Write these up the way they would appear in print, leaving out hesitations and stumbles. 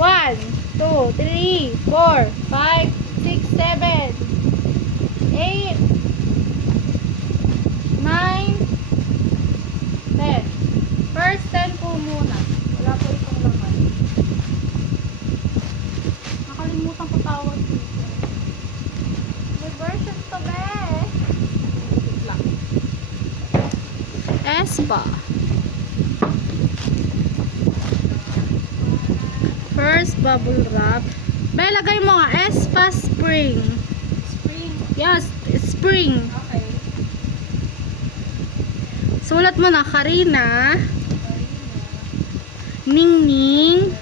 1, 2, 3, 4, 5, 6, 7, 8, 9, 10. First 10 po muna. Wala po itong laman. Nakalimutan ko tawag dito. May version to be. Espa. First bubble wrap. Be, lagay mo nga. Espa Spring. Spring. Yes, Spring. Okay. Sulat mo na, Karina, Ningning,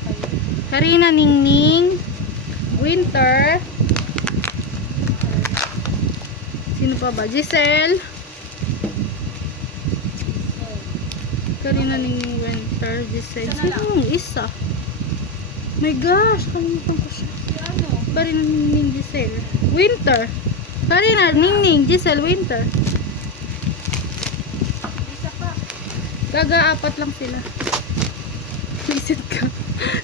Okay. Karina, Ningning, Winter, sino pa ba? Giselle, Karina, Ningning, Winter, Giselle, Isa na sino yung isa? My gosh, kalimutan ko siya. Si ano? Karina, Ningning, Giselle, Winter, Karina, Ningning, Giselle, Winter. Isa pa. Gaga-apat lang sila. Visit ka.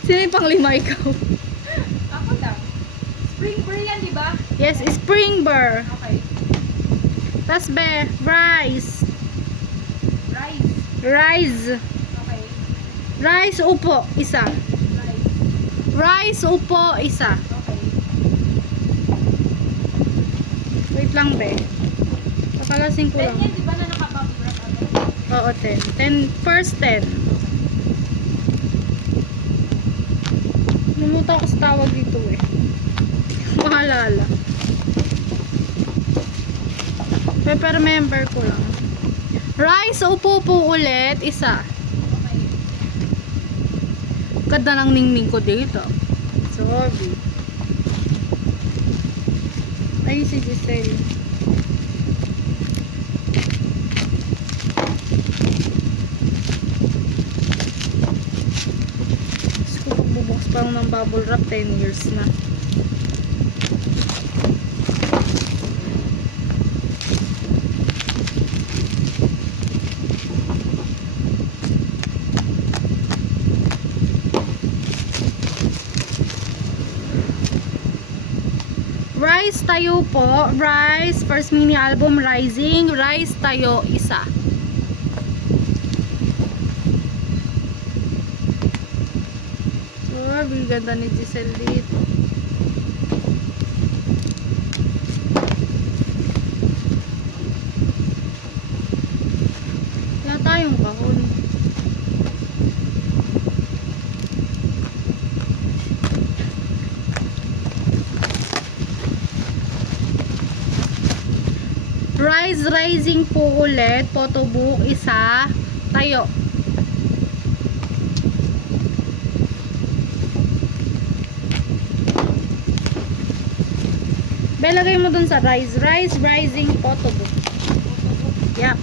Sino yung pang-lima ikaw? Ako lang. Spring Korean, di ba? Yes, Spring Burr. Okay. Tas be, rice. Rice. Rice. Okay. Rice upo, isa. Rice. Rice upo, isa. Okay. Wait lang be. Kakalasing ko lang. Ganyan, di ba na nakabubble wrap ano? Oo, 10. 10. First 10. Numuta ko sa tawag dito eh. Maalala. Pero member ko lang. Rice upo po ulit, isa. Okay. Ganda ng ningning ko dito. Sorry. Ay, si Giselle. Gusto ko pagbubukas pa lang ng bubble wrap, 10 years na. Rise Tayo po. Rise. First mini album, Rising. Rise Tayo, isa. Sorry, ganda ni Giselle dito. Wala tayong kahon. Rise Rising po ulit. Photobook, isa. Tayo. Belagay mo dun sa Rise. Rise Rising Photobook. Yep.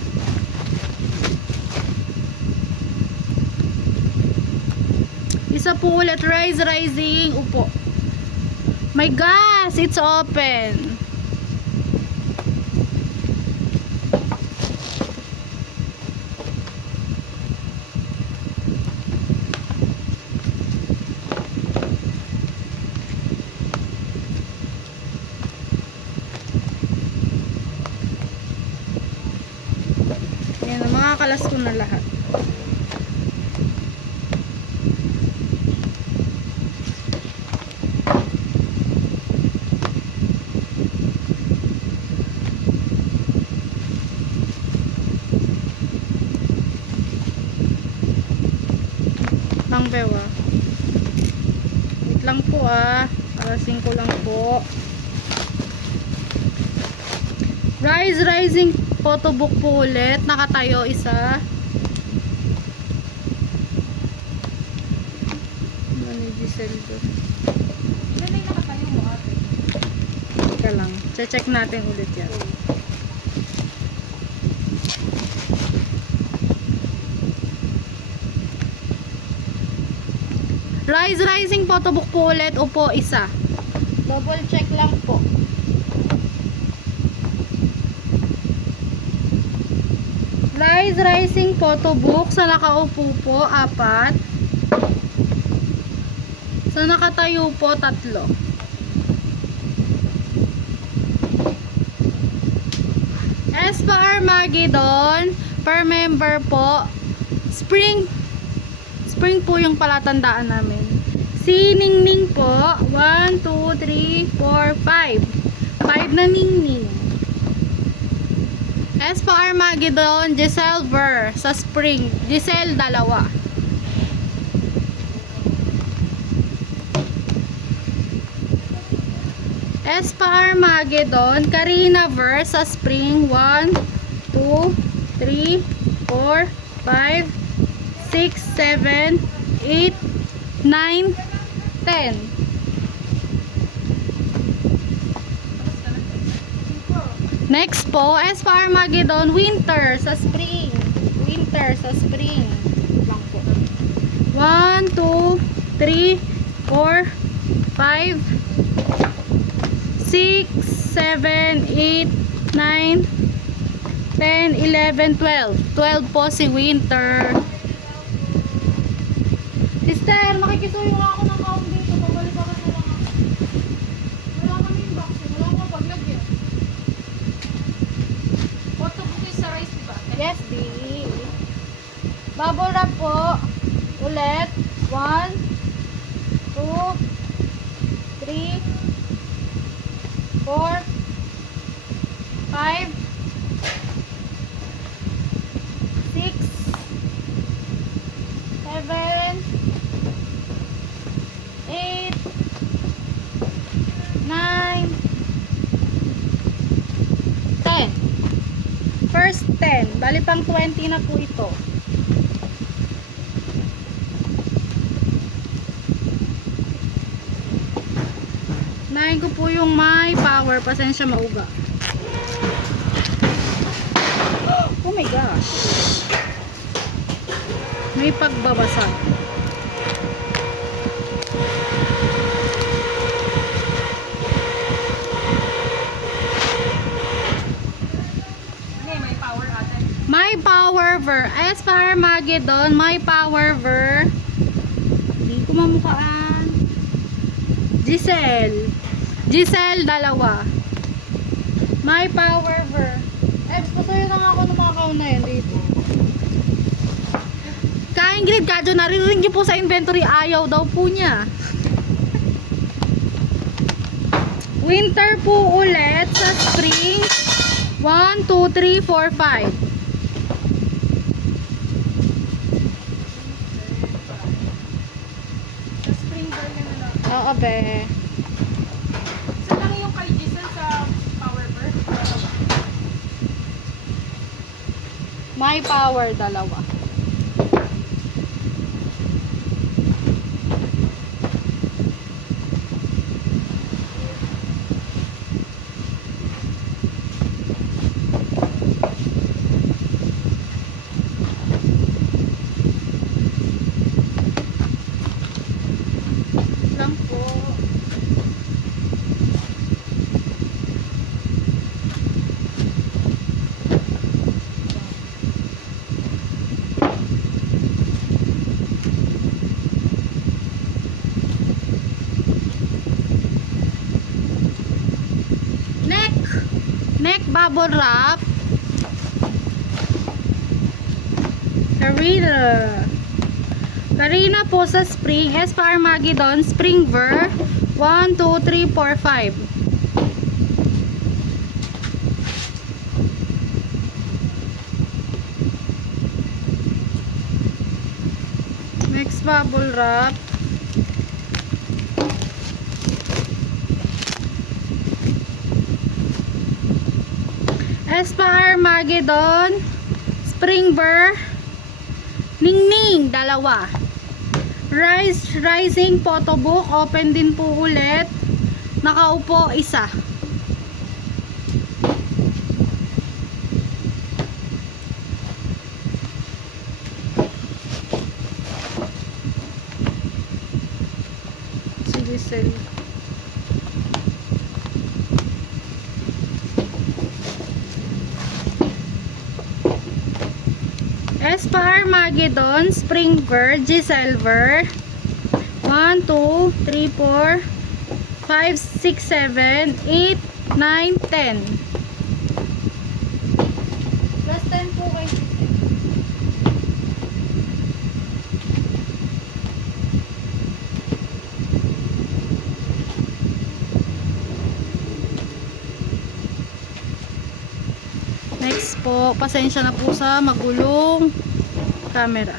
Isa po ulit. Rise Rising. Upo. My gosh! It's open. Yan, makakalas ko na lahat. Lang bewa. Wait lang po Kalasin ko lang po. Rise Rising Photobook po ulit. Nakatayo, isa. Ano ni Giselle doon? Ilan na yung nakatayo mo ate? Teka lang. Check natin ulit yan. Rise Rising Photobook po ulit. Upo, isa. Double check lang po. Rise Rising Photobook sa nakaupo po, 4. So, nakatayo po 3. Espa Armageddon, per member po, spring po yung palatandaan namin. Si Ningning po, 1, 2, 3, 4, 5. 5 na Ningning. Espa Armageddon, Giselle Ver, sa spring. Giselle, 2. Espa Armageddon, Karina Ver sa spring. 1, 2, 3, 4, 5, 6, 7, 8, 9, 10. Next po, Espa Armageddon, Winter sa spring. Winter sa spring. Lang po. 1, 2, 3, 4, 5, 6, 7, 8, 9, 10, 11, 12. 12 po si Winter. Sister, makikisuyo nga ako ng kaon dito. Pabalik ako sa mga. Wala kami yung vaccine. Wala akong paglagyan. Photo bukis sa rice, diba? Yes, di. Bubble wrap po. Ulit. 1, 2, 3, 4, 5, 6, 7, 8, 9, 10. First 10. Bali pang 20 na po ito. Nahin ko po yung may power. Pasensya mauga. Oh my gosh. May pagbabasag. May power ate. My power ver. Espa Armageddon. My power ver. Hindi ko mamukhaan. Giselle. Giselle, 2. My power ver. Pasayo na nga ako ng mga kaon na yun dito. Ka-Ingrid, kadyo, narinig niyo po sa inventory, ayaw daw po niya. Winter po ulit sa spring. 1, 2, 3, 4, 5. Sa spring burn na lang. Oo, be. Isa lang yung kay Giselle sa power burn. My power, 2. Lang po. Neck bubble wrap. Karina po sa spring. Espa Armageddon, spring ver. 1, 2, 3, 4, 5. Next bubble wrap. Espa Armageddon, spring ver. Ningning, 2. Rising photo book, open din po ulit. Nakaupo, 1. Si Giselle. Espa Armageddon, Spring Bird, G-Silver. 1, 2, 3, 4, 5, 6, 7, 8, 9, 10. Plus 10 po kayo. Next po, pasensya na po sa magulong camera.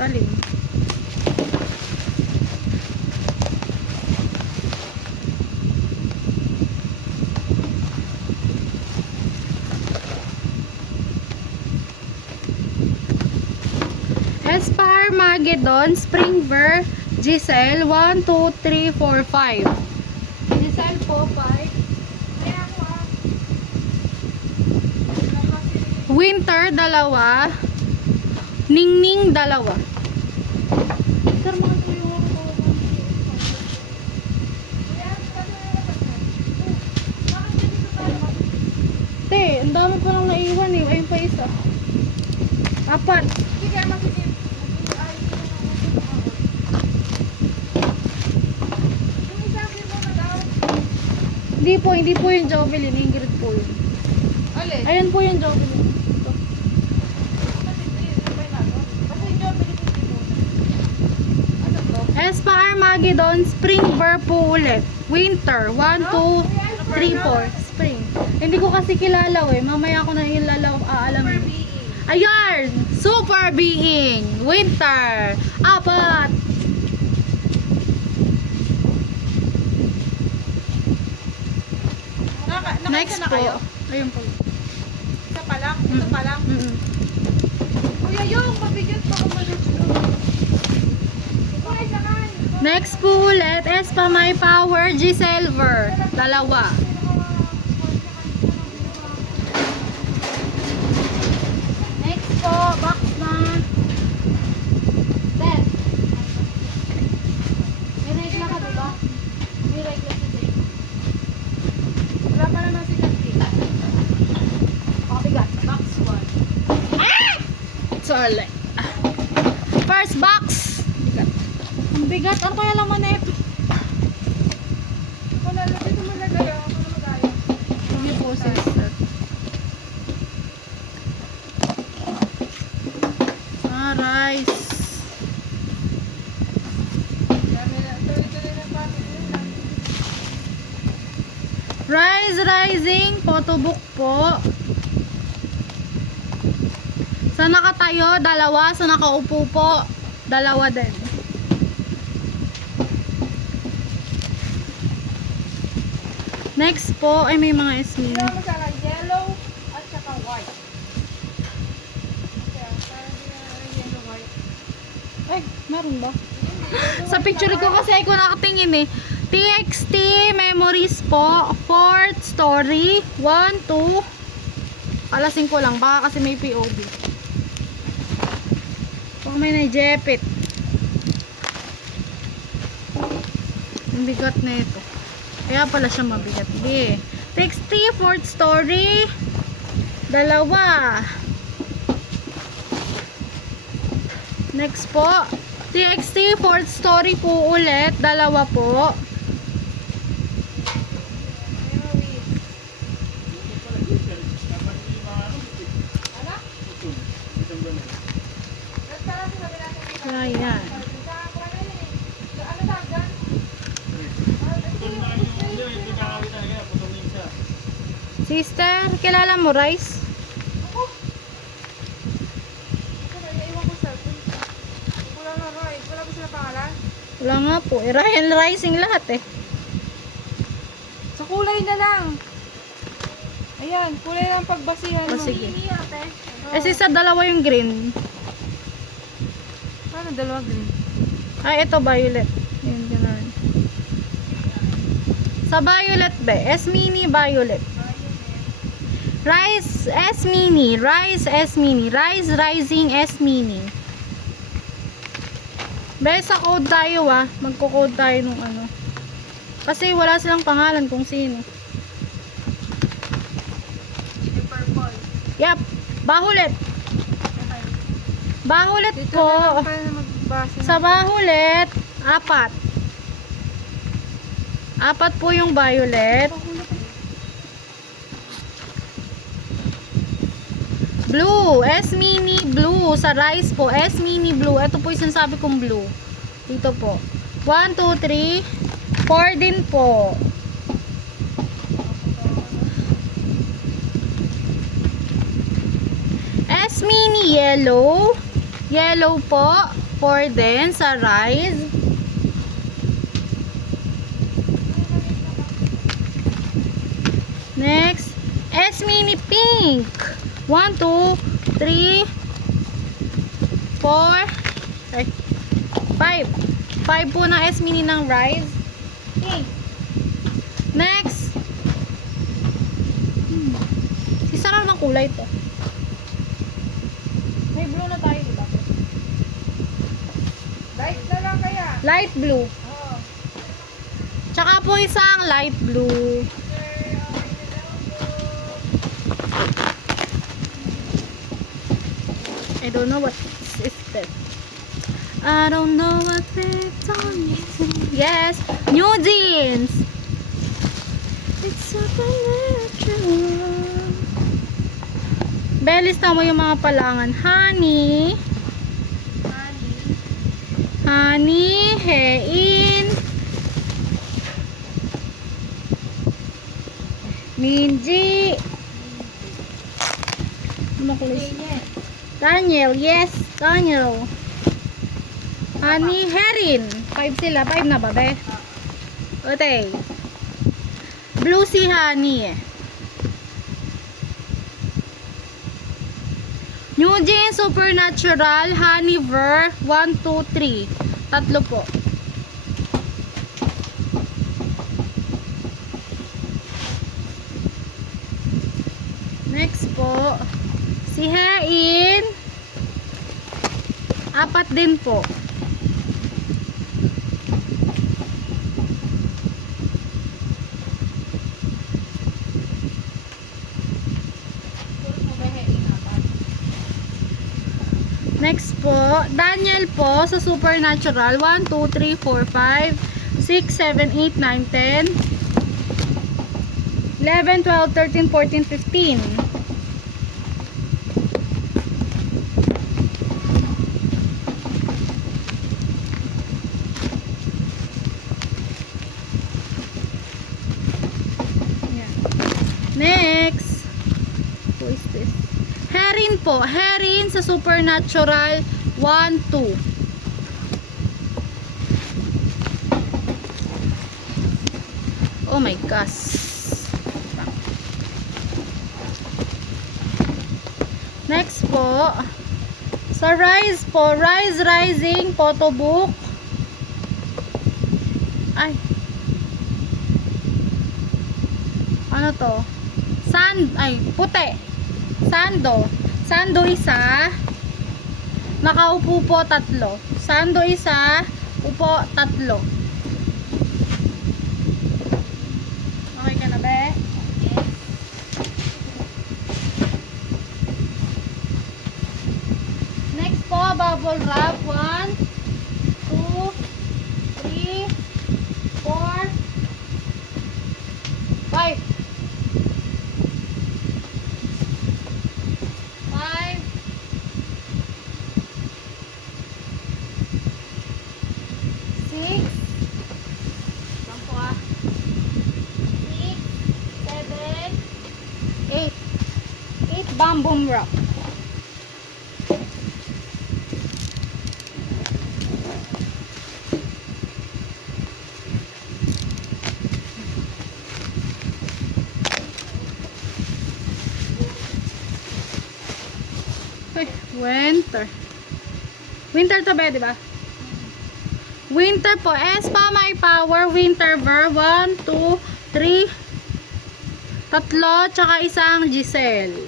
Talim. Espa Armageddon, Spring Bird, Giselle, 1, 2, 3, 4, 5. Giselle po, 5. Kaya ako Winter, 2. Ningning, 2. Sir, mga tuyo ako. Te, ang dami pa lang naiwan eh. Ayun pa isa. 4. Sige, makinig. Yung isa akin mo na daw. Hindi po yung Jovelyn. Ingrid po yun. Alin? Ayun po yung Jovelyn. Ito. Espa Armageddon, Spring Bird po ulit. Winter, 1, 2, 3, 4. Spring. Hindi ko kasi kilala eh. Mamaya ko na yung aalamin. Ayan! Super Being! Winter! 4. Next po. Ayun po. Isa pa lang? Ito pa lang? Kuya yung, mabigat pa umalis doon. Kuya, sakay. Next po ulit, Espa My Power, G-Silver. 2. Next po, box na 10. May regla ka diba? May regla si Jay. Wala pa naman si Jackie. Pabigat. Box 1. Sorry. First box. Bigat. Ang bigat. Ano kaya laman na ito? Wala, dito mo lagay. Ako na magaya. Sige po, sister. Rice. Tuloy-tuloy na pa. Rise Rising. Photobook po. Sa nakatayo, 2. Sa nakaupo po, 2 din. Next po ay may mga esmin. Kailangan mo sana yellow at saka white. Kaya, parang hindi na yellow white. Ay, meron ba? Sa picture ko kasi ay ko nakatingin eh. TXT memories po. 4th story. 1, 2. Alasin ko lang. Baka kasi may POV. Baka may na-jepit. Ang bigat na ito. Kaya pala siya mabigat. Sige. TXT 4th story. 2. Next po. TXT 4th story po ulit. 2 po. Ayan. Sister, kilala mo Rice? Wala nga po. Ryan Rising lahat eh. Sa kulay na lang. Ayan, kulay lang pagbasihan O mo. sige. Oh. Eh sister, 2 yung green. Paano dalawa green? Ay, ito violet. Yun, ganun. Sa violet be. S-mini violet. Rice S-mini. Rice S-mini. Rice rising S-mini. Be, sa code tayo Magko-code tayo nung ano. Kasi wala silang pangalan kung sino. Yung purple. Yep. Bahulet. Bahulet Dito po. na lang tayo na magbasa. Sa bahulet, 4. 4 po yung violet. Blue. S-mini blue. Sa rice po. S-mini blue. Ito po yung sinasabi kong blue. Dito po. 1, 2, 3. 4 din po. S-mini yellow. Yellow po. 4 din sa rice. Next. S-mini pink. 1, 2, 3, 4, 5. 5 po na S-mini ng rice. Pink. Next. Isa na naman kulay to. May blue na tayo, diba? Light na lang kaya. Light blue. Oo. Tsaka po isang light blue. I don't know what is that. I don't know what it's on. Yes, new jeans. It's supernatural. Belista mo yung mga palangan. Honey. Honey, Hein. Minji. Ano kulay? Daniel, yes, Daniel. Honey, Herin. 5 sila. 5 na ba, be? Okay. Blue si Honey. New Jeans, Supernatural, Honey Ver, 1, 2, 3. Tatlo po. Next po. Si Hein. 4 din po. Next po, Daniel po sa Supernatural. 1, 2, 3, 4, 5, 6, 7, 8, 9, 10, 11, 12, 13, 14, 15. Next, who is this? Herin po. Herin sa Supernatural 1, 2. Oh my gosh. Next po, sa Rise po. Rise Rising photo book. Ay. Ano to? Puti. Sando. Sando isa. Nakaupo po 3. Sando isa. Upo 3. Okay ka na, be? Next po, bubble wrap. 1, 2, 3, 4, 5. 8 bamboo wrap. Winter. Winter to ba, diba? Winter po. S pa, my power. Winter ver. 1, 2, Tatlo, tsaka isang Giselle.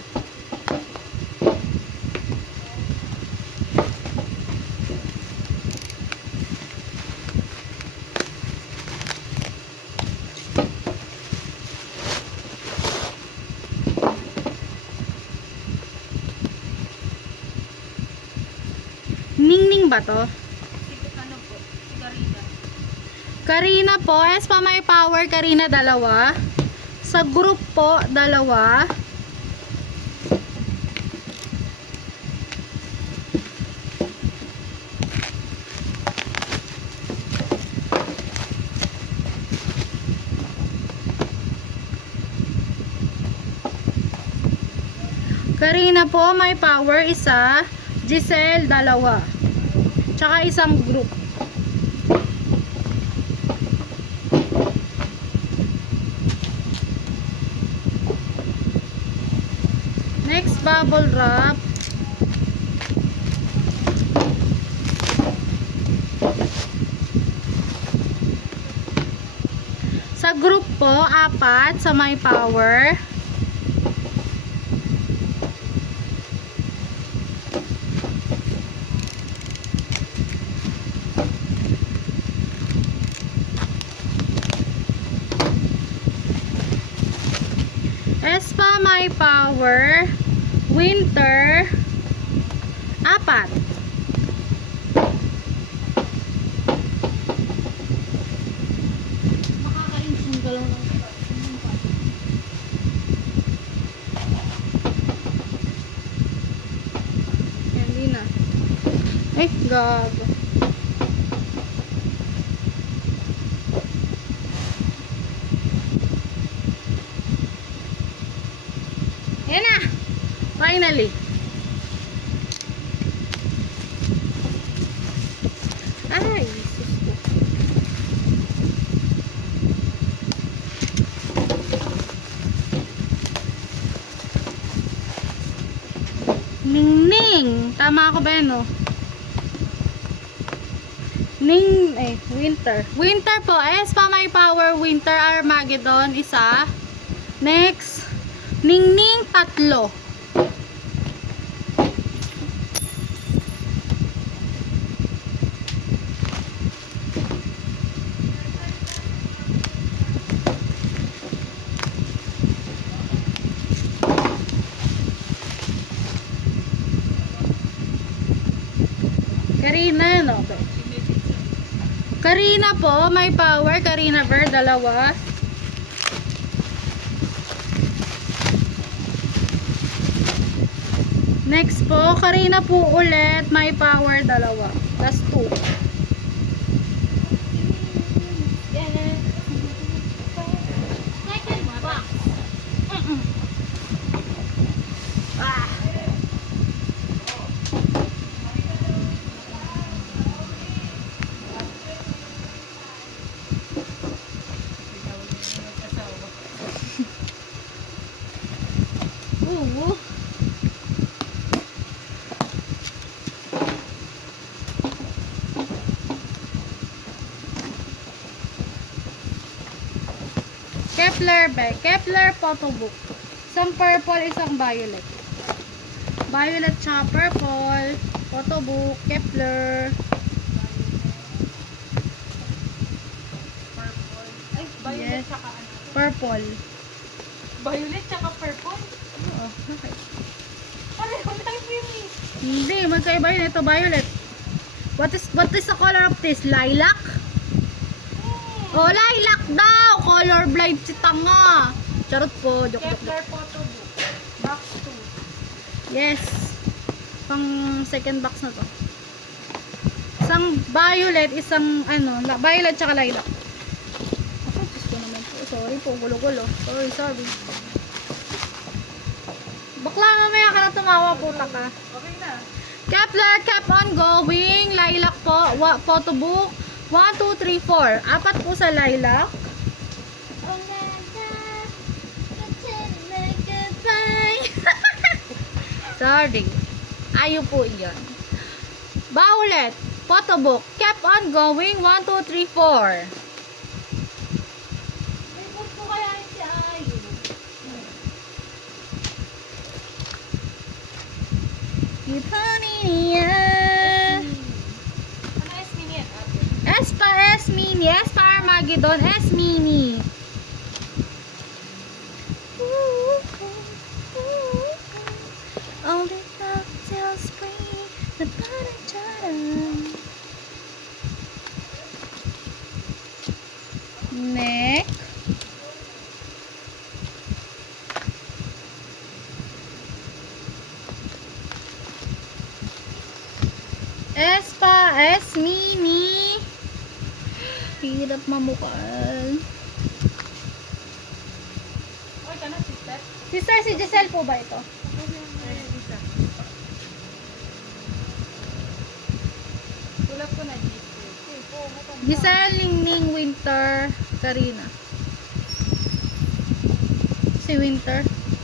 Ningning ba to? Ano po? Si Karina. Karina po, S pa may power, Karina dalawa. Sa group po, dalawa. Karina po, may power, isa. Giselle, dalawa. Tsaka isang group. Next, bubble wrap. Sa group po, apat sa may power. S pa may power. Winter, apat. Makakainsong galaw ng Hindi na. Ay, gago. Ayan na. Finally. Ay, sus ko. Ningning. Tama ako ba yan, no? Winter. Winter po. S pa may power. Winter Armageddon. Isa. Next. Ningning, tatlo. Karina, no? Karina po, may power. Karina Ver, dalawa. Next po, Karina po ulit, may power, dalawa. Plus 2. second box. Ah. Oo. Kepler bag. Kepler photo book. Isang purple, isang violet. Violet tsaka purple. Photo book. Kepler. Purple. Ay, violet Yes. tsaka ano? Purple. Violet tsaka purple? Oo, okay. Pareho lang yun eh. Hindi, magkaiba yun. Ito violet. What is the color of this? Lilac? Oh, lilac daw! Color blind si tanga. Charot po. Joke, joke, joke. Kepler photo book. Box 2. Yes. Pang second box na to. Isang violet, isang ano, violet tsaka lilac. Ako, Diyos ko naman po. Sorry po, gulo-gulo. Sorry. Bakla, mamaya ka na tumawa, puta ka. Okay na. Kepler kept on going. Lilac po. Photo book. 1, 2, 3, 4. Apat po sa lilac. Sorry. Ayaw po iyon. Violet. Photo book. Kept on going. 1, 2, 3, 4. May book po kaya si Ayu. Kitaniya. Ano S mini yan, ate? S pa S mini. S pa Armageddon. S mini. Only love till spring. Neck. S pa S mini. Hirap mamukhaan. Okay ka na, sister? Sister, si Giselle po ba ito? Tulap ko na, Giselle. Giselle, Ningning, Winter, Karina. Si Winter.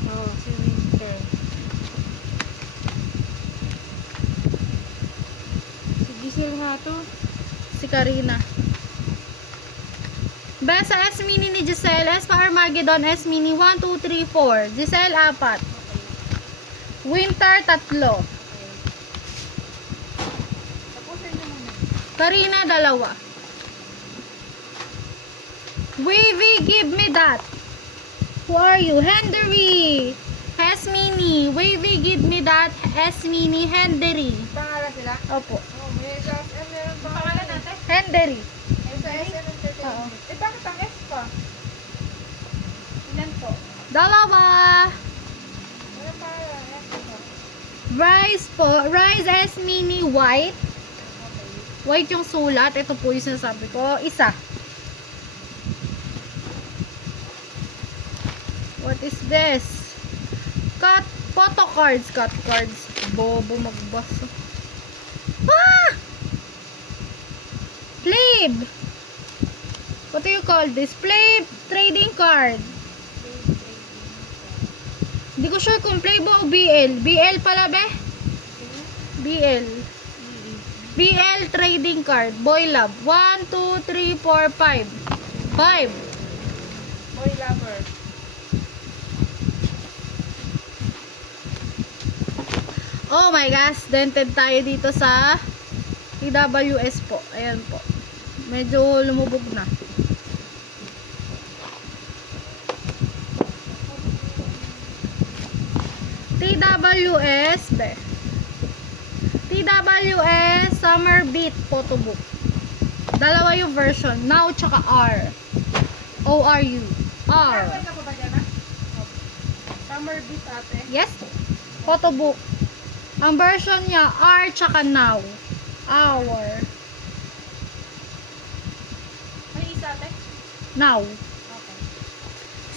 Oo, si Winter. Si Giselle nga to. Si Karina. Best sa S mini ni Giselle. S pa Armageddon. S mini 1, 2, 3, 4. Giselle, 4. Winter, 3. Tapusin niyo muna. Karina, 2. Wavy, give me that. Who are you? Hendery. S mini. Wavy, give me that. S mini. Hendery. Pangalan sila? Opo. Oo, may sa SM meron pangalan natin? Hendery. May sa SM Entertainment. Eh, bakit ang S pa? Ilan po? 2. Walang pangalan. S pa. Rise po. Rise S mini white. Okay. White yung sulat. Ito po yung sinasabi ko. 1. What is this? Cut. Photo cards. Cut cards. Bobo magbasa. Ah! Plebe. What do you call this? Plebe trading card. Hindi ko sure kung Plebe o BL. BL pala be? BL. BL trading card. Boy love. 1, 2, 3, 4, 5. 5. Boy lover. Oh my gosh. Dented tayo dito sa TWS po. Ayan po. Medyo lumubog na. TWS be. TWS Summer Beat photo book. Dalawa yung version. Now tsaka R. O-R-U. R. Summer ka pa ba dyan, ha? Summer beat, ate. Yes. Photo book. Ang version niya R tsaka now. Hour. May isa, ate? Now. Okay.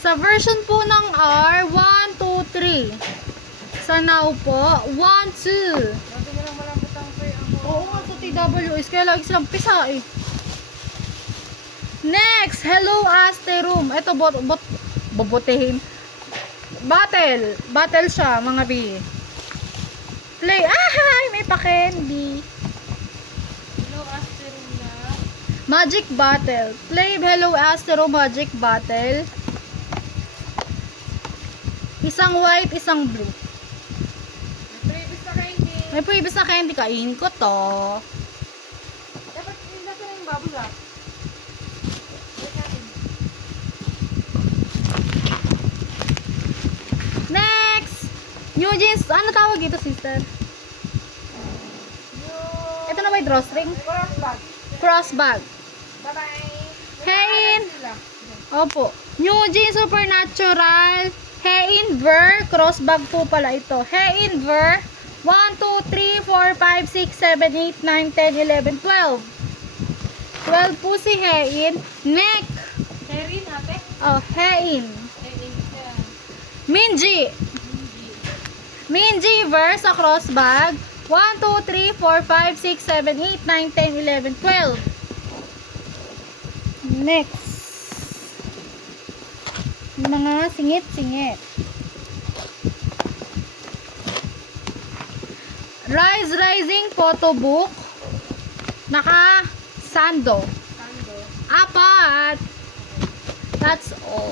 Sa version po ng R, 1, 2, 3. Sa now po, 1, 2. Grabe mo lang malambot ang fair ang Oo nga sa TWS, kaya lagi silang pisa eh. Next, Hello Asteroom. Ito, bobotehin. Battle. Battle siya, mga B. Play. Ay, may pa-candy. Hello, Asteroom na. Magic Battle. Play Hello Astero Magic Battle. Isang white, isang blue. Previous na candy. May previous na candy. Kain ko to. Dapat nasa na yung bubble wrap. Wait natin. Next! New jeans. Ano tawag ito, sister? Yung Ito na ba yung drawstring? cross bag. Cross bag. Bye-bye. Hein. Sila. Opo. New jeans Supernatural. Hein Ver. Cross bag po pala ito. Hein Ver. 1, 2, 3, 4, 5, 6, 7, 8, 9, 10, 11, 12. 12 po si Hein. Neck. Erin, ate. Oh, Hein. Erin siya. Minji. Minji Ver sa cross bag. 1, 2, 3, 4, 5, 6, 7, 8, 9, 10, 11, 12. Next. Mga singit-singit. Rise Rising photo book. Naka sando. Sando. 4. That's all.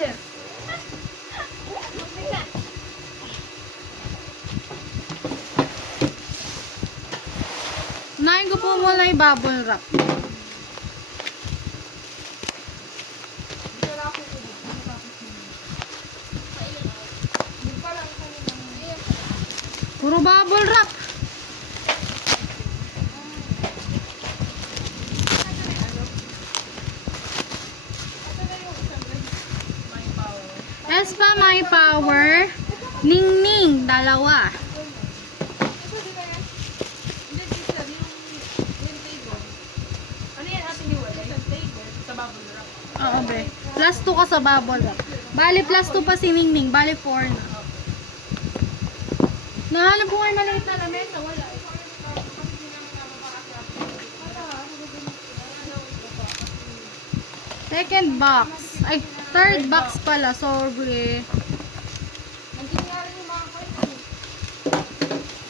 Powder. Unahin ko po muna yung bubble wrap. Puro bubble wrap. Espa My Power. Ning-ning, dalawa. Hindi, sister, yung table. Ano yan, ate ni Wala? Yung table sa bubble wrap. Oo, bre. Plus 2 ka sa bubble wrap. Bali, plus 2 pa si Ning-ning. Bali, 4 na. Nahanap ko ngayon maliit na lamesa. Wala eh. Second box. Ay, third box pala. Sorry. Nangyayari yung mga kayo.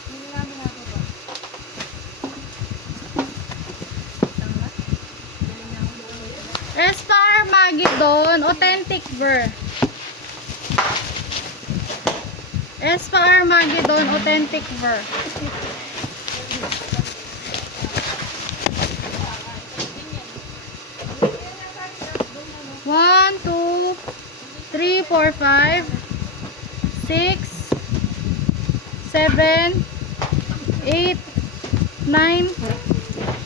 Hindi namin nababa. Espar Magidon. Authentic Ver. Espar Magidon. Authentic Ver. One, two, 3, 4, 5, 6, 7, 8, 9,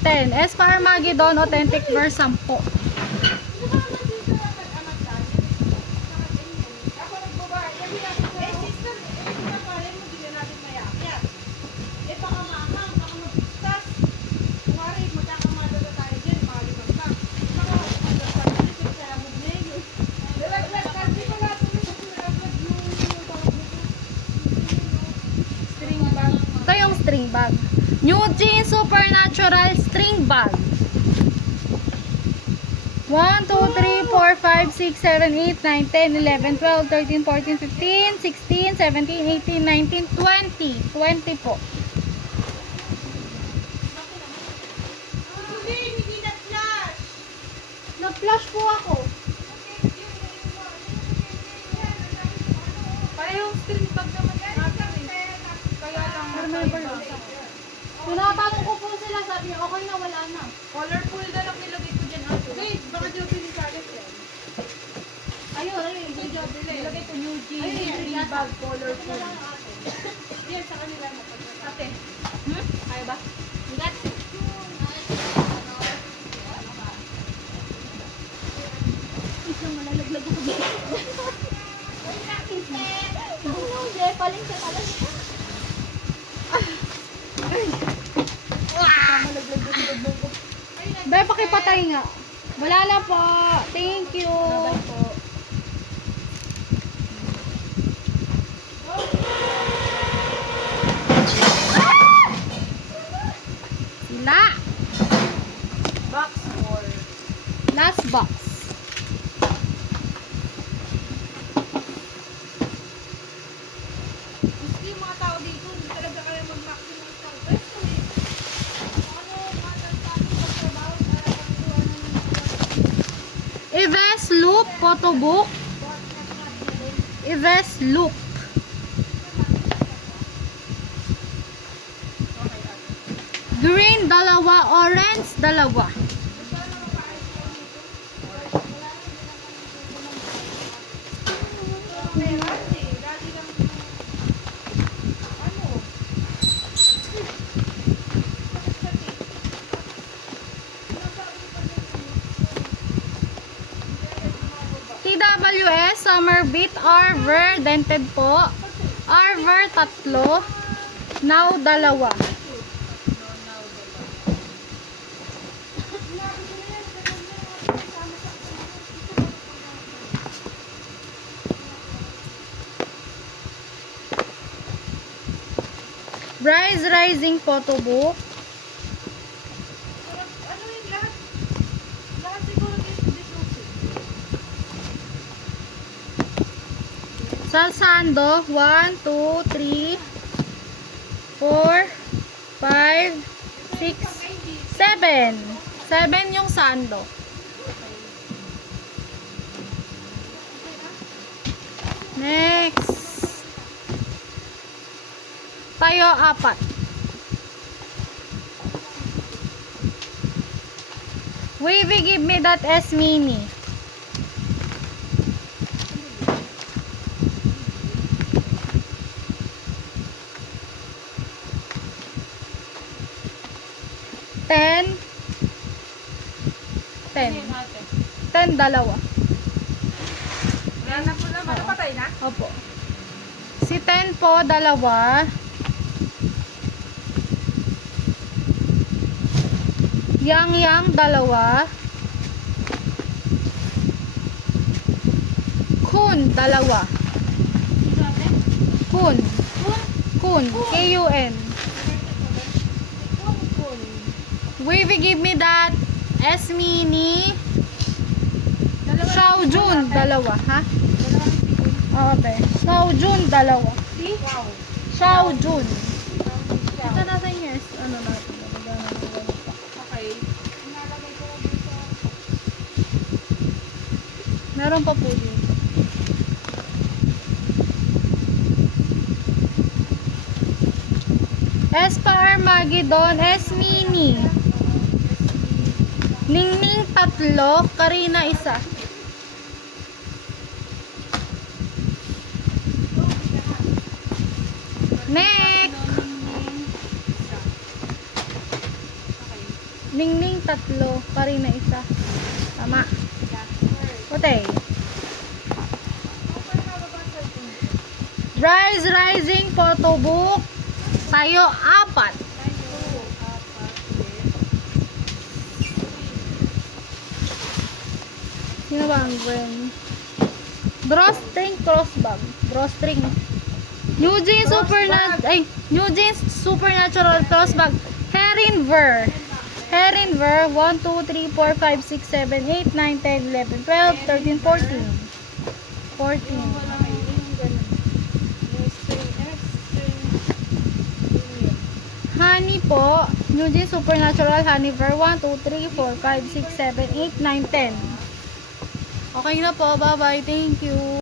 10. Espar Magidon. Authentic Ver. 10. Ito yung string bag. New Jeans Supernatural string bag. 1, 2, 3, 4, 5, 6, 7, 8, 9, 10, 11, 12, 13, 14, 15, 16, 17, 18, 19, 20. 20 po. Hindi na-flash. Nag-flash po ako. Parehong string bag naman yan. Kaya lang Tinatanong ko po sila, sabi niya, okay na, wala na. colorful na lang nilagay ko dyan. Wait, baka di ko pinisalit yan. Ayun, Hindi ko nilagay ko New Jeans, string bag, colorful. Yan, sa kanila na. Ate, kaya ba? Ingat. Isang malalaglag ako dito. Hindi, paling sa talas. Be, pakipatay nga. Wala na po. Thank you. Sila. Box 4. Last box. Gusto yung mga tao dito, hindi talaga kaya mag-maximize ng pwesto eh. Ano, matatapos sa trabaho para pagkuha ng Ives Loop Photobook. Ives Loop. Green, dalawa. Orange, dalawa. TWS, Summer Beat, Arver, dented po. Arver, 3. Now, 2. Bryce Rising Photobook. Ano yung lahat? Lahat siguro disusi. Salsando, 1, 2, 3, 4, 5, 6, 7. 7 yung sando. Next. Tayo, 4. Wavy, give me that S mini. Ten. Hindi natin. 10, dalawa. Wala na po naman. Napatay na? Opo. Si 10 po, dalawa. Yang, dalawa. Kun, dalawa. Hindi natin. Kun. Kun. K-U-N. Wavy, give me that S mini. Xiao Jun, dalawa. Ha? Okay. Xiao Jun, dalawa. Wow. Xiao Jun. Siya. Ito natin yes. Ano natin? Lalagyan natin ganito pa. Okay. Inalagay ko lang dito. Meron pa po dito. S pa Armageddon, S mini. Ningning 3, Karina 1. Next. Ningning 3, Karina 1. Tama. Okay. Rise Rising photo book. Tayo 4. Sino ba ang Gwen? Drawstring crossbag. Drawstring. Eugene Eugene Supernatural crossbag. Herinver. Herinver 1, 2, 3, 4, 5, 6, 7, 8, 9, 10, 11, 12, 13, 14. 14. Honey po. Eugene Supernatural Honeyver 1, 2, 3, 4, 5, 6, 7, 8, 9, 10. Okay na po. Bye-bye. Thank you.